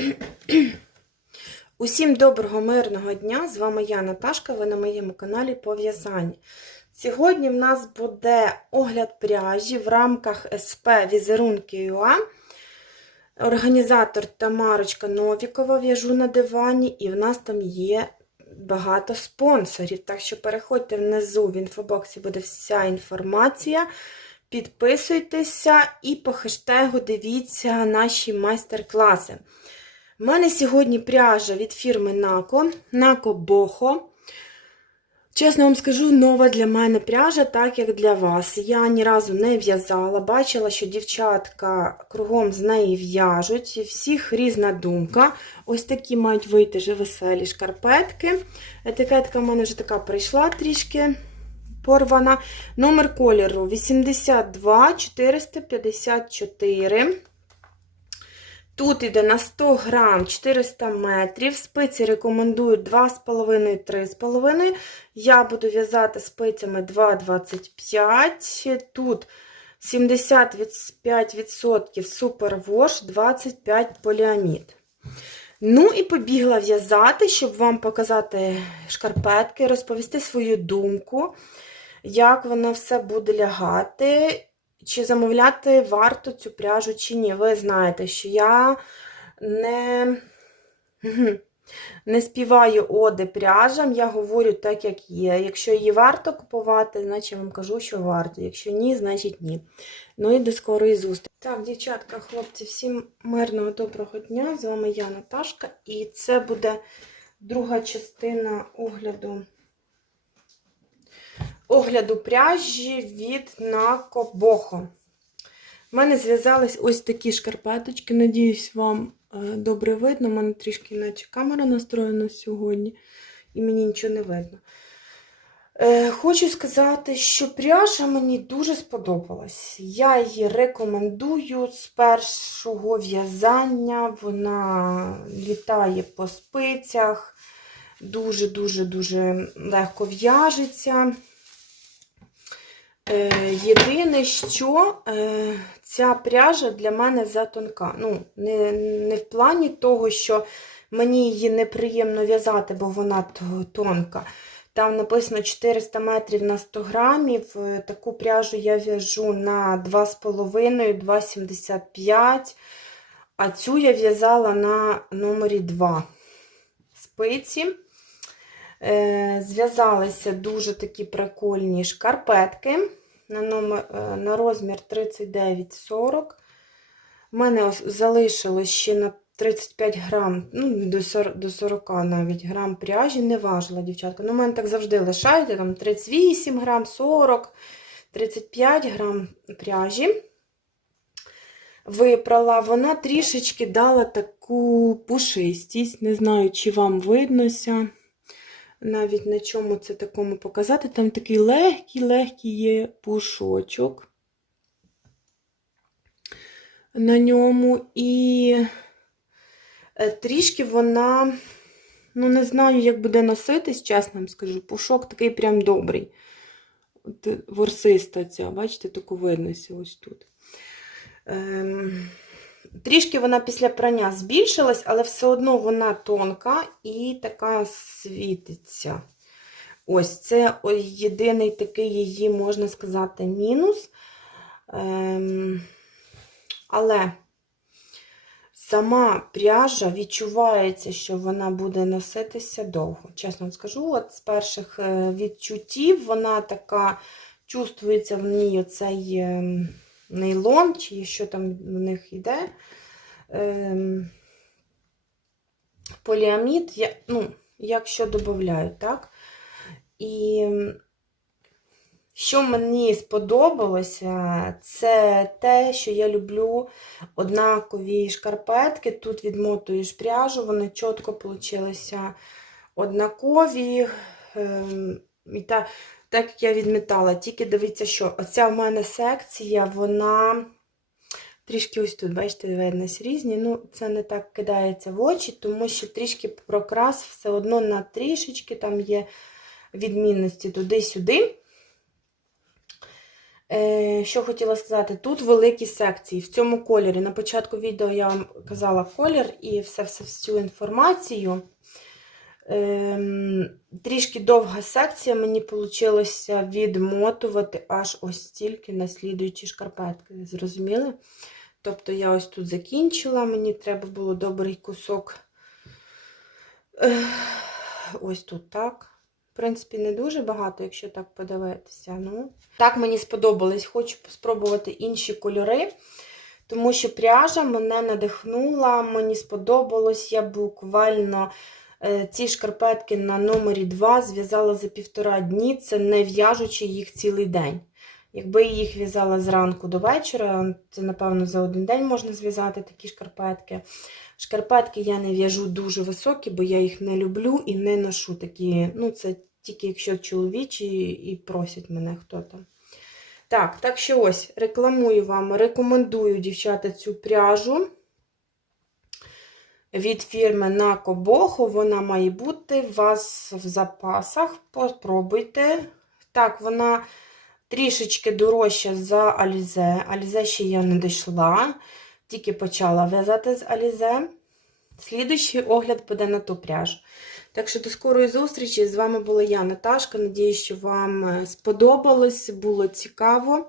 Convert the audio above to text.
Усім доброго мирного дня! З вами я, Наташка, ви на моєму каналі по в'язанню. Сьогодні в нас буде огляд пряжі в рамках СП Візерунки ЮА. Організатор Тамарочка Новікова в'яжу на дивані, і в нас там є багато спонсорів. Так що переходьте внизу в інфобоксі буде вся інформація. Підписуйтеся і по хештегу дивіться наші майстер-класи. У мене сьогодні пряжа від фірми Нако, Нако Бохо. Чесно вам скажу, нова для мене пряжа, так як для вас. Я ні разу не в'язала, бачила, що дівчатка кругом з неї в'яжуть. і Всіх різна думка. Ось такі мають вийти вже веселі шкарпетки. Етикетка в мене вже така прийшла трішки порвана. Номер кольору 82 454. Тут іде на 100 грам 400 метрів. Спиці рекомендують 2,5-3,5. Я буду в'язати спицями 2,25. Тут 75% супервош, 25 поліамід. Ну і побігла в'язати, щоб вам показати шкарпетки, розповісти свою думку, як воно все буде лягати. Чи замовляти варто цю пряжу, чи ні. Ви знаєте, що я не не співаю оди пряжам, я говорю так, як є. Якщо її варто купувати, значить я вам кажу, що варто. Якщо ні, значить ні. Ну і до скорої зустрічі. Так, дівчатка, хлопці, всім мирного доброго дня. З вами я, Наташка, і це буде друга частина огляду огляду пряжі від Накобохо. У мене зв'язались ось такі шкарпеточки. Надіюсь, вам добре видно. У мене трішки іначе камера настроєна сьогодні, і мені нічого не видно. Хочу сказати, що пряжа мені дуже сподобалась. Я її рекомендую з першого в'язання. Вона літає по спицях, дуже-дуже-дуже легко в'яжеться. Єдине, що е, ця пряжа для мене затонка. Ну, не, не в плані того, що мені її неприємно в'язати, бо вона тонка. Там написано 400 метрів на 100 грамів. Таку пряжу я в'яжу на 2,5-2,75, а цю я в'язала на номері 2 спиці. Е, зв'язалися дуже такі прикольні шкарпетки на номер, на розмір 39,40. У мене залишилось ще на 35 грам, ну, до 40, до 40 навіть грам пряжі, не важила, дівчатка. Ну, у мене так завжди лишається, там 38 грам, 40, 35 грам пряжі. Випрала, вона трішечки дала таку пушистість. Не знаю, чи вам виднося навіть на чому це такому показати. Там такий легкий-легкий є пушочок на ньому. І е, трішки вона, ну, не знаю, як буде носитись, чесно вам скажу, пушок такий прям добрий. Ворсиста ця, бачите, таку виднося ось тут. Ем... Трішки вона після прання збільшилась, але все одно вона тонка і така світиться. Ось це єдиний такий її, можна сказати, мінус. Ем, але сама пряжа відчувається, що вона буде носитися довго. Чесно скажу, от з перших е, відчуттів вона така чувствується в ній оцей. Нейлон, чи що там в них йде. Ем, поліамід, я, ну, якщо додають, так? І що мені сподобалося, це те, що я люблю однакові шкарпетки. Тут відмотуєш пряжу, вони чітко получилися однакові. Ем, і та, так як я відмітала, тільки дивіться, що оця в мене секція, вона трішки ось тут, бачите, видність різні. Ну, це не так кидається в очі, тому що трішки прокрас все одно на трішечки, там є відмінності туди-сюди. Е, що хотіла сказати, тут великі секції в цьому кольорі. На початку відео я вам казала колір і все, все всю інформацію. Ем, трішки довга секція, мені вийшло відмотувати аж ось стільки на слідуючі шкарпетки. Зрозуміли? Тобто я ось тут закінчила, мені треба було добрий кусок. Ех, Ось тут так. В принципі, не дуже багато, якщо так подивитися. Ну, так мені сподобалось. Хочу спробувати інші кольори, тому що пряжа мене надихнула, мені сподобалось. Я буквально е, ці шкарпетки на номері 2 зв'язала за півтора дні, це не в'яжучи їх цілий день. Якби я їх в'язала зранку до вечора, це, напевно, за один день можна зв'язати такі шкарпетки. Шкарпетки я не в'яжу дуже високі, бо я їх не люблю і не ношу такі. Ну, це тільки якщо чоловічі і просять мене хто там. Так, так що ось, рекламую вам, рекомендую, дівчата, цю пряжу від фірми Накобохо. Вона має бути у вас в запасах. Попробуйте. Так, вона трішечки дорожча за Алізе. Алізе ще я не дійшла. Тільки почала в'язати з Алізе. Слідуючий огляд буде на ту пряжу. Так що до скорої зустрічі. З вами була я, Наташка. Надіюсь, що вам е, сподобалось, було цікаво.